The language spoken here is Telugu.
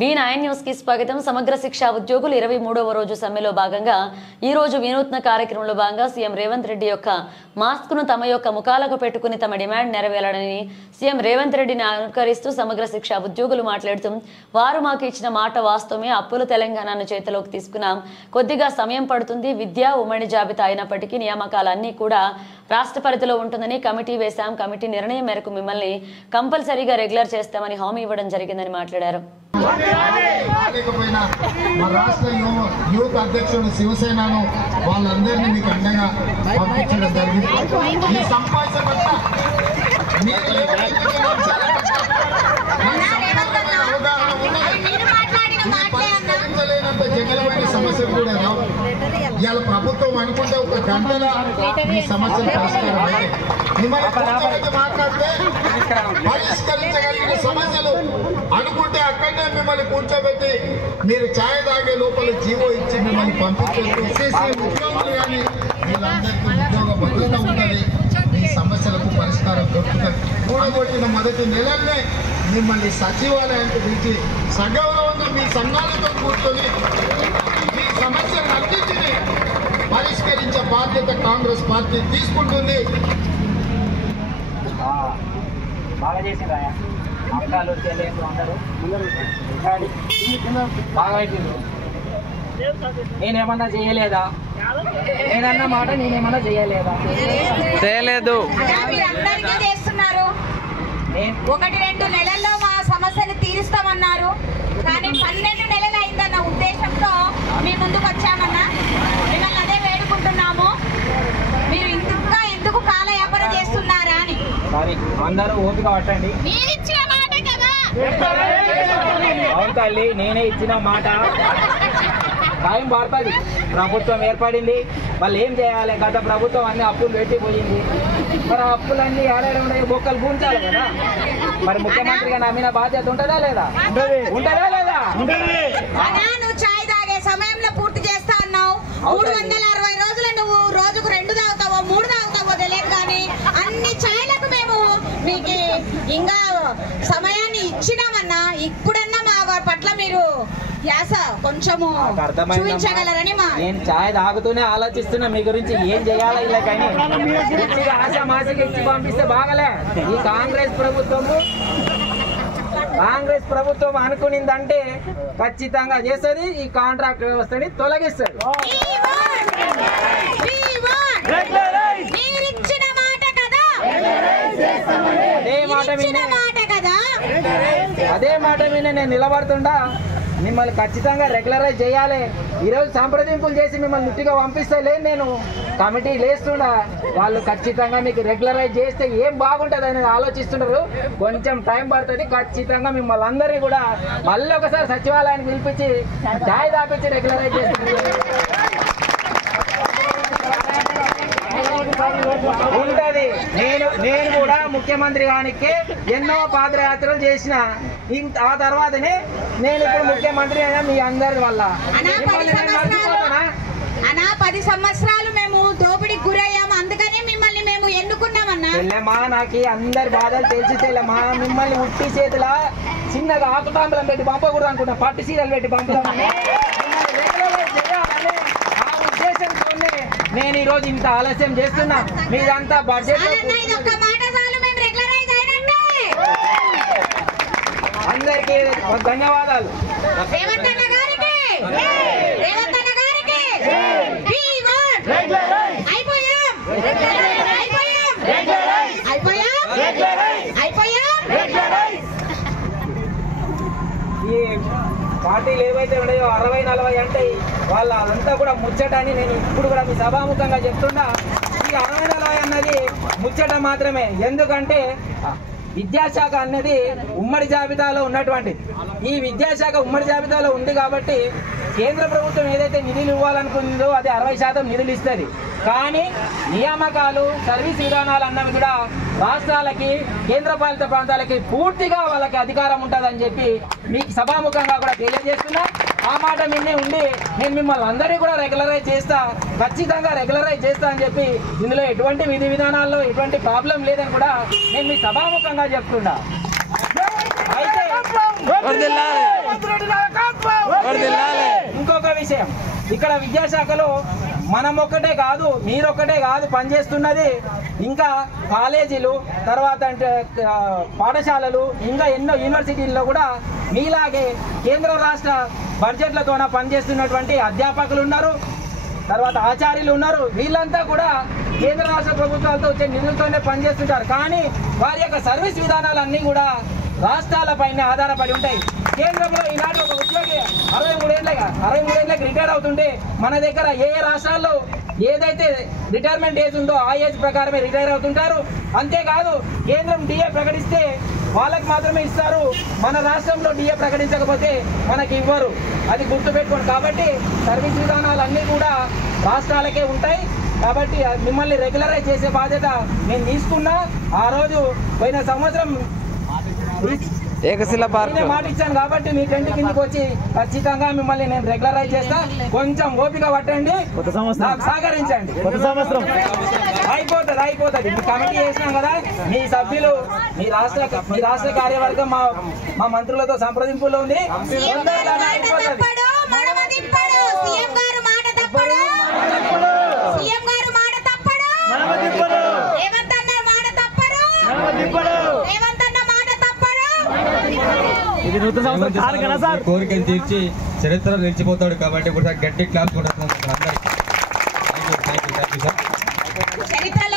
B9 న్యూస్ కి స్వాగతం. సమగ్ర శిక్ష ఉద్యోగులు 23వ రోజు సమ్మెలో భాగంగా ఈ రోజు వినూత్న కార్యక్రమంలో భాగంగా సీఎం రేవంత్ రెడ్డి యొక్క మాస్క్ ను తమ యొక్క ముఖాలకు పెట్టుకుని తమ డిమాండ్ నెరవేరాలని సీఎం రేవంత్ రెడ్డిని అనుకరిస్తూ సమగ్ర శిక్ష ఉద్యోగులు మాట్లాడుతూ వారు మాకు ఇచ్చిన మాట వాస్తవమే, అప్పులు తెలంగాణను చేతిలోకి తీసుకున్నాం, కొద్దిగా సమయం పడుతుంది, విద్య ఉమ్మడి జాబితా అయినప్పటికీ నియామకాలన్నీ కూడా రాష్ట్ర పరిధిలో ఉంటుందని కమిటీ వేశాం, కమిటీ నిర్ణయం మేరకు మిమ్మల్ని కంపల్సరీగా రెగ్యులర్ చేస్తామని హామీ ఇవ్వడం జరిగిందని మాట్లాడారు. యూత్ అధ్యక్షుడు శివసేనను వాళ్ళందరినీ మీకు అండగా పంపించడం జరిగింది. ఈ జగలమైన సమస్యలు కూడా రావు. ఇవాళ ప్రభుత్వం అనుకుంటే ఒక గంటల ఈ సమస్యలు పరిష్కారం అయితే మిమ్మల్ని కూర్చోబెట్టి మాట్లాడితే పరిష్కరించగలిగిన సమస్యలు అనుకుంటే అక్కడనే మిమ్మల్ని కూర్చోబెట్టి మీరు ఛాయ్ తాగే లోపల జీవో ఇచ్చి మిమ్మల్ని పంపించేసి ఉద్యోగులు కానీ వీళ్ళందరికీ ఉద్యోగ భద్రత ఉంటుంది, ఈ సమస్యలకు పరిష్కారం దొరుకుతుంది. కూడగొట్టిన మొదటి నెలల్నే మిమ్మల్ని సచివాలయానికి పిలిచి సగౌరవంగా మీ సంఘాలతో కూర్చొని మీ సమస్యలు అన్నింటినీ పరిష్కరించే బాధ్యత కాంగ్రెస్ పార్టీ తీసుకుంటుంది. బాగా చేసిండ్రు అమ్మకాలు అందరూ బాగా అయిపోయింది. నేనేమన్నా చేయలేదా? నేనన్న మాట నేనేమన్నా చేయలేదా? చేయలేదు. ఒకటి రెండు నెలల్లో మా సమస్యను తీరుస్తామన్నారు, కానీ 12 నెలలు అయిందన్న ఉద్దేశంతో మీ ముందుకు వచ్చామన్నా. మిమ్మల్ని అదే వేడుకుంటున్నాము, మీరు ఇంకా ఎందుకు కాలయాపన చేస్తున్నారా అని. అందరూ ఓపిక పట్టండి. అవును తల్లి, నేనే ఇచ్చిన మాట. టైం పడుతుంది. ప్రభుత్వం ఏర్పడింది, వాళ్ళు ఏం చేయాలి? గత ప్రభుత్వం అన్ని అప్పులు పెట్టిపోయింది. మరి అప్పులన్నీ ఏడాది ఉండే బొక్కలు పూంచాలి కదా. మరి ముఖ్యమంత్రిగా నమ్మిన బాధ్యత ఉంటుందా లేదా? ఉంటుందా లేదా? నువ్వు చాయ్ తాగే సమయంలో పూర్తి చేస్తా అన్నావు. 360 రోజులు నువ్వు రోజుకు 2 తాగుతావో 3 తాగుతావో తెలియదు, కానీ అన్ని చాయ్లకు మేము మీకు ఇంకా సమయాన్ని ఇచ్చినామన్నా. ఇప్పుడన్నా మా పట్ల మీరు కొంచెము చూపించగలరని. నేను ఛాయ్ తాగుతూనే ఆలోచిస్తున్నా మీ గురించి, ఏం చేయాలా ఇలా. కానీ ఆశ మాసకి ఇచ్చి పంపిస్తే బాగలే. ఈ కాంగ్రెస్ ప్రభుత్వం అనుకునిందంటే ఖచ్చితంగా చేస్తుంది. ఈ కాంట్రాక్ట్ వ్యవస్థని తొలగిస్తుంది. అదే మాట మీద నేను నిలబడుతుండా. మిమ్మల్ని ఖచ్చితంగా రెగ్యులరైజ్ చేయాలి. ఈరోజు సంప్రదింపులు చేసి మిమ్మల్ని ముట్టిగా పంపిస్తలే, నేను కమిటీ లేస్తుండా. వాళ్ళు ఖచ్చితంగా మీకు రెగ్యులరైజ్ చేస్తే ఏం బాగుంటుంది అనేది ఆలోచిస్తున్నారు. కొంచెం టైం పడుతుంది. ఖచ్చితంగా మిమ్మల్ని అందరినీ కూడా మళ్ళీ ఒకసారి సచివాలయానికి పిలిపించి ఛాయ్ తాపించి రెగ్యులరైజ్ చేస్తున్నారు ఉంటది. నేను కూడా ముఖ్యమంత్రి గారికి ఎన్నో పాదయాత్రలు చేసిన. ఆ తర్వాతనే నేను ఇప్పుడు ముఖ్యమంత్రి అయినా మీ అందరి వల్ల. 10 సంవత్సరాలు మేము దోపిడీకి గురయ్యాము, అందుకనే మిమ్మల్ని మేము ఎన్నుకున్నామన్నా. చెల్లెమ్మా, నాకు అందరి బాధలు తెలిసి చెల్లెమ్మా. మిమ్మల్ని ఉట్టి చేతుల చిన్నగా ఆకుతాంబలం పెట్టి పంపకూడదు అనుకుంటా, పట్టు సీరలు పెట్టి పంపుతామని ఉద్దేశంతోనే నేను ఈ రోజు ఇంత ఆలస్యం చేస్తున్నా. మీదంతా బడ్జెట్ అందరికీ ధన్యవాదాలు. ఈ పార్టీలు ఏవైతే ఉన్నాయో 60-40 అంటే వాళ్ళంతా కూడా ముచ్చటని నేను ఇప్పుడు కూడా మీ సభాముఖంగా చెప్తున్నా. ఈ 60-40 అన్నది ముచ్చట మాత్రమే. ఎందుకంటే విద్యాశాఖ అనేది ఉమ్మడి జాబితాలో ఉన్నటువంటిది. ఈ విద్యాశాఖ ఉమ్మడి జాబితాలో ఉంది కాబట్టి కేంద్ర ప్రభుత్వం ఏదైతే నిధులు ఇవ్వాలనుకుందో అది 60% నిధులు ఇస్తుంది. కానీ నియామకాలు, సర్వీస్ విధానాలు అన్నవి కూడా రాష్ట్రాలకి, కేంద్రపాలిత ప్రాంతాలకి పూర్తిగా వాళ్ళకి అధికారం ఉంటుందని చెప్పి మీకు సభాముఖంగా కూడా తెలియజేస్తున్నా. ఆ మాట మీదే ఉండి నేను మిమ్మల్ని అందరినీ కూడా రెగ్యులరైజ్ చేస్తా, ఖచ్చితంగా రెగ్యులరైజ్ చేస్తా అని చెప్పి ఇందులో ఎటువంటి విధి విధానాల్లో ఎటువంటి ప్రాబ్లం లేదని కూడా నేను మీ సభాముఖంగా చెప్తున్నా. అయితే ఇంకొక విషయం, ఇక్కడ విద్యాశాఖలో మనం ఒక్కటే కాదు, మీరొక్కటే కాదు పనిచేస్తున్నది, ఇంకా కాలేజీలు, తర్వాత అంటే పాఠశాలలు, ఇంకా ఎన్నో యూనివర్సిటీల్లో కూడా మీలాగే కేంద్ర రాష్ట్ర బడ్జెట్లతోన పనిచేస్తున్నటువంటి అధ్యాపకులు ఉన్నారు, తర్వాత ఆచార్యులు ఉన్నారు. వీళ్ళంతా కూడా కేంద్ర రాష్ట్ర ప్రభుత్వాలతో వచ్చే నిధులతోనే పనిచేస్తుంటారు. కానీ వారి యొక్క సర్వీస్ విధానాలన్నీ కూడా రాష్ట్రాలపైనే ఆధారపడి ఉంటాయి. కేంద్రంలో ఈనాటి ఒక ఉద్యోగి 63 ఏళ్ళకి రిటైర్ అవుతుంటే మన దగ్గర ఏ రాష్ట్రాల్లో ఏదైతే రిటైర్మెంట్ ఏజ్ ఉందో ఆ ఏజ్ ప్రకారమే రిటైర్ అవుతుంటారు. అంతేకాదు కేంద్రం డిఏ ప్రకటిస్తే వాళ్ళకి మాత్రమే ఇస్తారు, మన రాష్ట్రంలో డిఏ ప్రకటించకపోతే మనకి ఇవ్వరు. అది గుర్తుపెట్టుకోండి. కాబట్టి సర్వీస్ విధానాలన్నీ కూడా రాష్ట్రాలకే ఉంటాయి. కాబట్టి మిమ్మల్ని రెగ్యులరైజ్ చేసే బాధ్యత నేను తీసుకున్నా. ఆ రోజు పోయిన సంవత్సరం ఏకశిల పార్క్ మాట ఇచ్చాను కాబట్టి మీ టెంట్ కిందకి వచ్చి ఖచ్చితంగా మిమ్మల్ని నేను రెగ్యులరైజ్ చేస్తా. కొంచెం ఓపిక పట్టండి, నాకు సహకరించండి. అయిపోతుంది. మీ కమిటీ చేసినాం కదా, మీ సభ్యులు, మీ రాష్ట్ర కార్యవర్గం మా మంత్రులతో సంప్రదింపులో ఉంది. కోరికలు తీర్చి చరిత్ర నిలిచిపోతాడు. కాబట్టి ఇప్పుడు గట్టి క్లాస్ కూడా చరిత్రలో